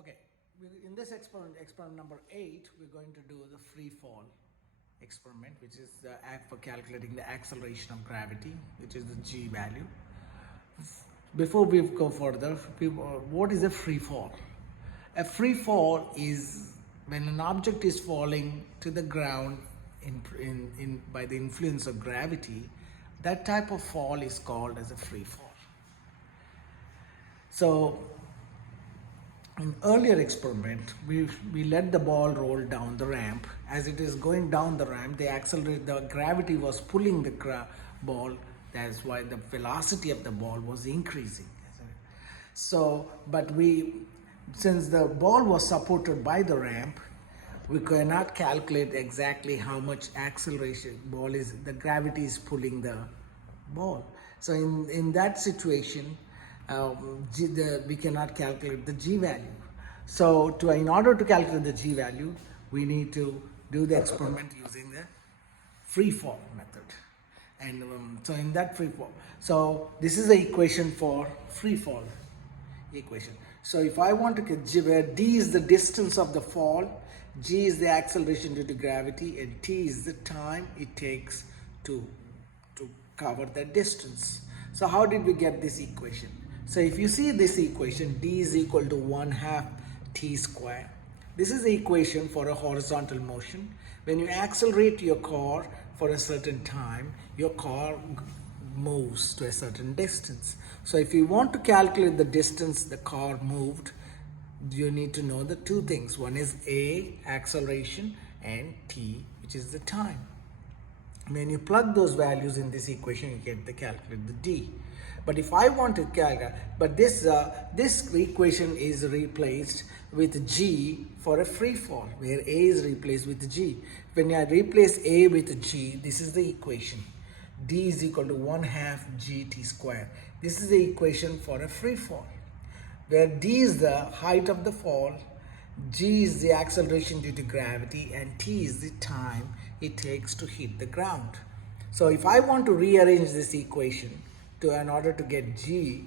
Okay, in this experiment number 8, we're going to do the free fall experiment, which is the act for calculating the acceleration of gravity, which is the g value. Before we go further, what is a free fall? A free fall is when an object is falling to the ground by the influence of gravity. That type of fall is called as a free fall. So in earlier experiment, we let the ball roll down the ramp. As it is going down the ramp, the gravity was pulling the ball. That's why the velocity of the ball was increasing. So, since the ball was supported by the ramp, we cannot calculate exactly how much acceleration the gravity is pulling the ball. So in that situation, we cannot calculate the g value. So in order to calculate the g value, we need to do the experiment using the free fall method. And so in that free fall, so this is the equation for free fall equation. So if I want to get g, where d is the distance of the fall, g is the acceleration due to gravity, and t is the time it takes to cover that distance. So how did we get this equation? So if you see this equation, d is equal to 1/2 t square. This is the equation for a horizontal motion. When you accelerate your car for a certain time, your car moves to a certain distance. So if you want to calculate the distance the car moved, you need to know the two things. One is a, acceleration, and t, which is the time. When you plug those values in this equation, you get the calculate the d. But if I want to calculate, but this equation is replaced with g for a free fall, where a is replaced with g. When I replace a with g, this is the equation. D is equal to 1/2 gt square. This is the equation for a free fall, where d is the height of the fall, g is the acceleration due to gravity, and t is the time it takes to hit the ground. So if I want to rearrange this equation in order to get g,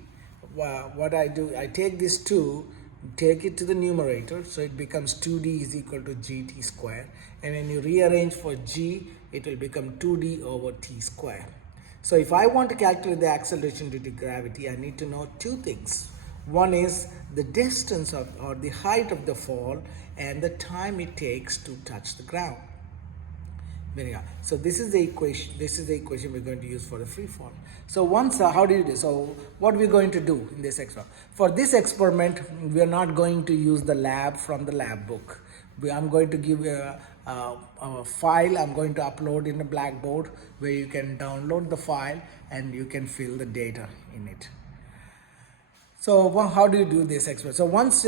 what I do, I take this 2, take it to the numerator, so it becomes 2d is equal to gt square. And when you rearrange for g, it will become 2d over t square. So if I want to calculate the acceleration due to gravity, I need to know two things. One is the distance or the height of the fall, and the time it takes to touch the ground. So this is the equation. This is the equation we're going to use for the free fall. So how do you do? So what we're going to do in this experiment? For this experiment, we are not going to use the lab from the lab book. I'm going to give you a file. I'm going to upload in the Blackboard, where you can download the file and you can fill the data in it. So how do you do this experiment? So once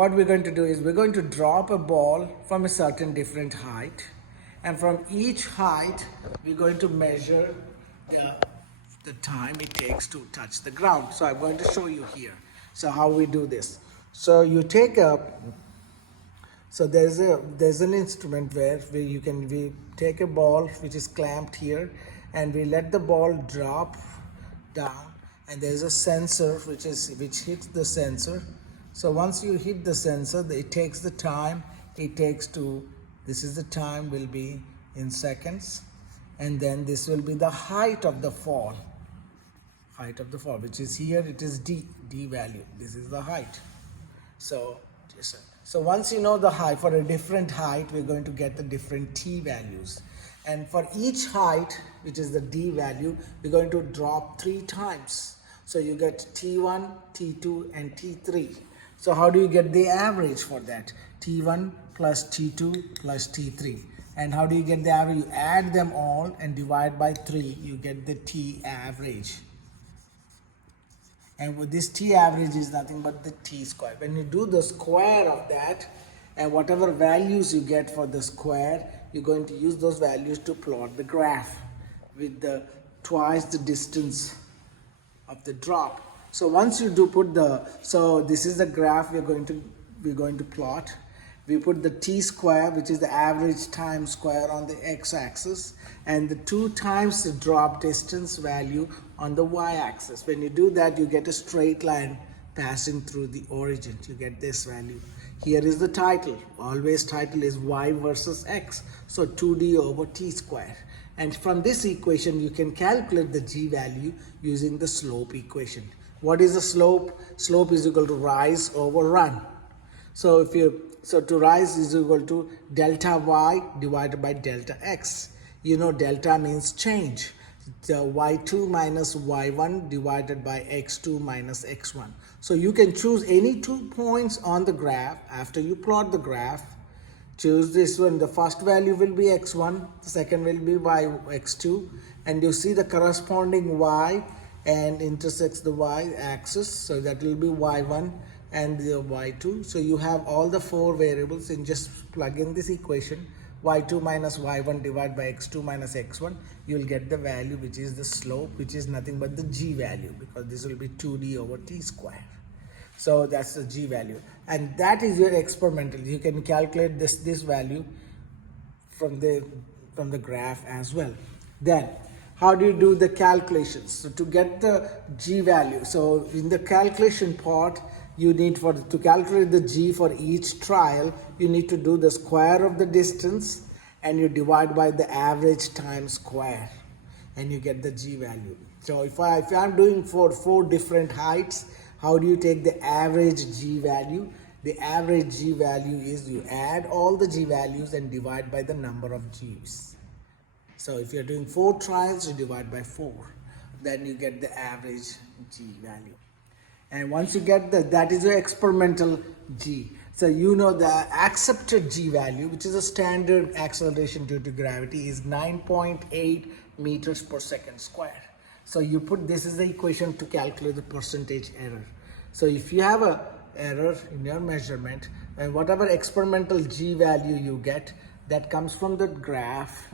what we're going to do is we're going to drop a ball from a certain different height. And from each height, we're going to measure the time it takes to touch the ground. So I'm going to show you here. So how we do this. So you take there's an instrument where we take a ball which is clamped here, and we let the ball drop down, and there's a sensor which hits the sensor. So once you hit the sensor, it takes the time it takes to. This is the time will be in seconds, and then this will be the height of the fall. Height of the fall, which is here, it is d value. This is the height. So once you know the height, for a different height, we're going to get the different t values. And for each height, which is the d value, we're going to drop 3 times. So you get t1, t2, and t3. So how do you get the average for that? T1 plus T2 plus T3. And how do you get the average? You add them all and divide by 3. You get the T average. And with this T average is nothing but the T square. When you do the square of that, and whatever values you get for the square, you're going to use those values to plot the graph with twice the distance of the drop. So once you so this is the graph we're going to plot. We put the t square, which is the average time square, on the x-axis, and the 2 times the drop distance value on the y-axis. When you do that, you get a straight line passing through the origin. You get this value. Here is the title. Always title is y versus x. So 2d over t square. And from this equation, you can calculate the g value using the slope equation. What is the slope? Slope is equal to rise over run. So to rise is equal to delta y divided by delta x. You know delta means change. The y2 minus y1 divided by x2 minus x1. So you can choose any 2 points on the graph. After you plot the graph, choose this one. The first value will be x1, the second will be x2, and you see the corresponding y and intersects the y axis, so that will be y1 and the y2. So you have all the 4 variables, and just plug in this equation, y2 minus y1 divided by x2 minus x1, you will get the value, which is the slope, which is nothing but the g value, because this will be 2d over t square. So that's the g value, and that is your experimental. You can calculate this value from the graph as well. Then how do you do the calculations? So to get the g value, so in the calculation part, you need to calculate the g for each trial, you need to do the square of the distance and you divide by the average time square, and you get the g value. So if I'm doing for 4 different heights, how do you take the average g value? The average g value is you add all the g values and divide by the number of g's. So if you're doing 4 trials, you divide by 4. Then you get the average g value. And once you get that is your experimental g. So you know the accepted g value, which is a standard acceleration due to gravity, is 9.8 meters per second square. So you put this is the equation to calculate the percentage error. So if you have a error in your measurement, and whatever experimental g value you get, that comes from the graph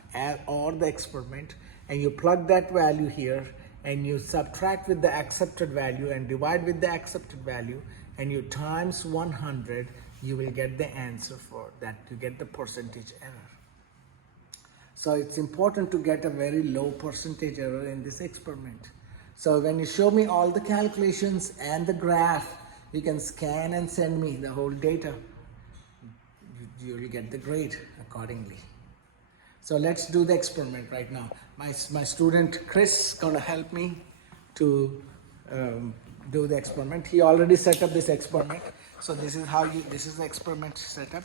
or the experiment, and you plug that value here and you subtract with the accepted value and divide with the accepted value, and you times 100, you will get the answer for that, to get the percentage error. So it's important to get a very low percentage error in this experiment. So when you show me all the calculations and the graph, you can scan and send me the whole data. You will get the grade accordingly. So let's do the experiment right now. My student Chris is going to help me to do the experiment. He already set up this experiment. So this is the experiment setup.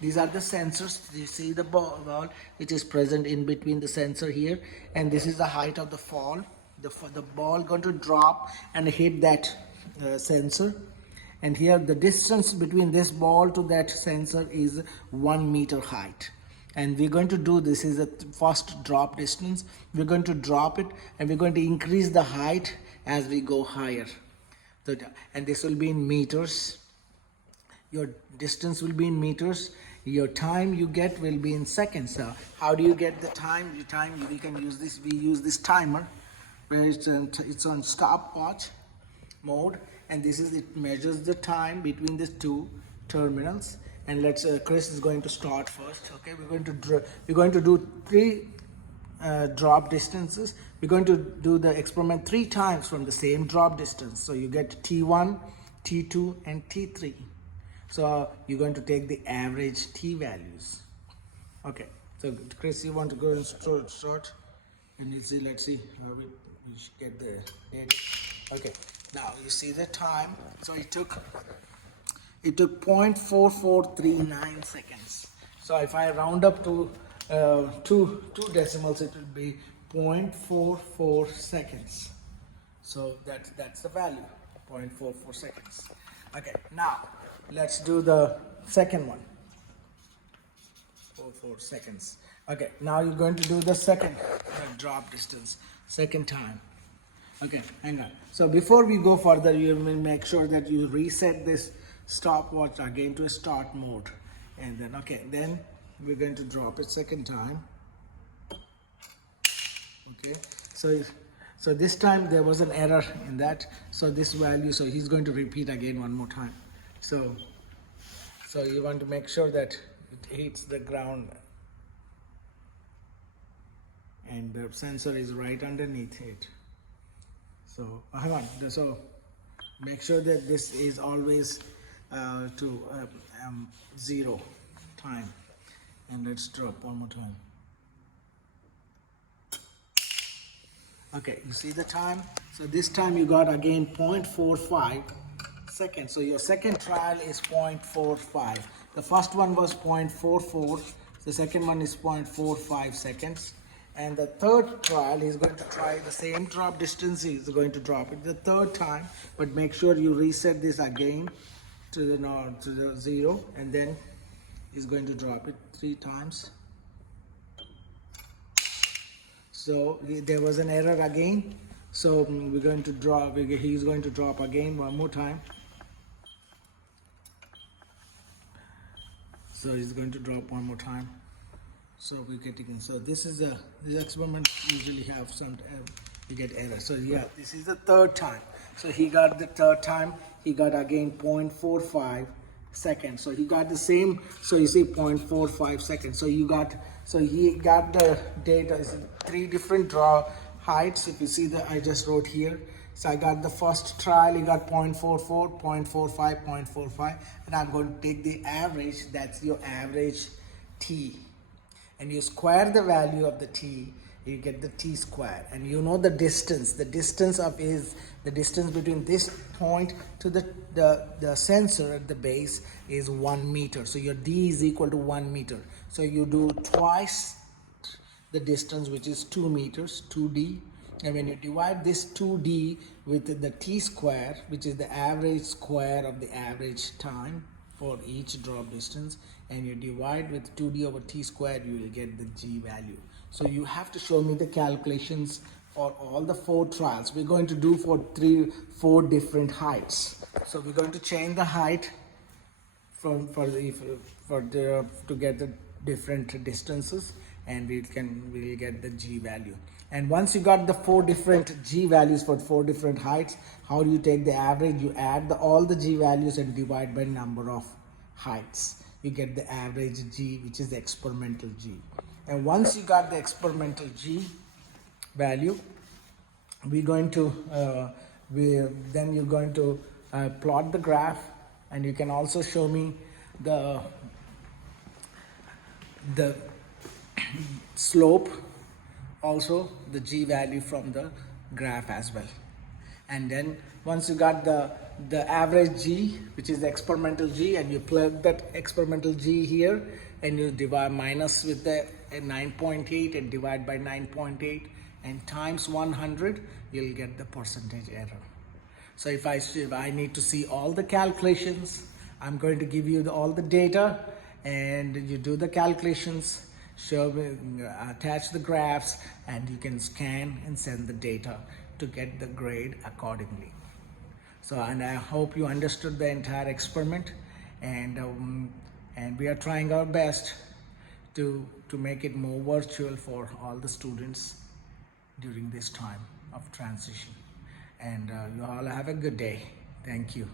These are the sensors. You see the ball which is present in between the sensor here, and this is the height of the fall. The ball going to drop and hit that sensor, and here the distance between this ball to that sensor is 1 meter height. And we're going to do this is a first drop distance. We're going to drop it and we're going to increase the height as we go higher. So, and this will be in meters. Your distance will be in meters. Your time you get will be in seconds. So how do you get the time? We can use this. We use this timer where it's on stopwatch mode, and it measures the time between these 2 terminals. And let's Chris is going to start first. Okay, we're going to do 3 drop distances. We're going to do the experiment 3 times from the same drop distance. So you get T1, T2, and T3. So you're going to take the average T values. Okay, so Chris, you want to go and start, and you see. Let's see how we should get the data. Okay, now you see the time. So it took 0.4439 seconds. So if I round up to two decimals, it will be 0.44 seconds. So that's the value, 0.44 seconds. Okay, now let's do the second one. 4 seconds. Okay, now you're going to do the second drop distance, second time. Okay, hang on. So before we go further, you will make sure that you reset this stopwatch again to a start mode, and then we're going to drop it second time. Okay, so this time there was an error in that, so this value, so he's going to repeat again one more time. So you want to make sure that it hits the ground and the sensor is right underneath it. So hang on, so Make sure that this is always to 0 time. And let's drop one more time. Okay, you see the time? So this time you got again 0.45 seconds. So your second trial is 0.45. The first one was 0.44. The second one is 0.45 seconds. And the third trial is going to try the same drop distance. He's going to drop it the third time, but make sure you reset this again to the 0, and then he's going to drop it 3 times. So there was an error again. So we're going to drop. He's going to drop again one more time. So he's going to drop one more time. So we're getting. So this experiment usually have some. You get error. So yeah, this is the third time. So he got the third time. He got again 0.45 seconds. So he got the same. So you see 0.45 seconds. So you got. So he got the data. Is 3 different draw heights. If you see I just wrote here. So I got the first trial. He got 0.44, 0.45, 0.45, and I'm going to take the average. That's your average T. And you square the value of the T, you get the T square. And you know the distance. The distance is the distance between this point to the sensor at the base is 1 meter. So your D is equal to 1 meter. So you do twice the distance, which is 2 meters, 2D. And when you divide this 2D with the T square, which is the average square of the average time for each drop distance, and you divide with 2D over T square, you will get the G value. So you have to show me the calculations for all the 4 trials. We're going to do for 4 different heights. So we're going to change the height to get the different distances, and we'll get the G value. And once you got the 4 different G values for 4 different heights, how do you take the average? You add all the G values and divide by number of heights. You get the average G, which is the experimental G. And once you got the experimental G value, we're going to then you're going to plot the graph, and you can also show me the slope, also the G value from the graph as well. And then once you got the average G, which is the experimental G, and you plug that experimental G here, and you divide minus with the 9.8 and divide by 9.8 and times 100, you'll get the percentage error. So if I need to see all the calculations, I'm going to give you all the data, and you do the calculations, attach the graphs, and you can scan and send the data to get the grade accordingly. So, and I hope you understood the entire experiment, and we are trying our best to make it more virtual for all the students during this time of transition. And you all have a good day. Thank you.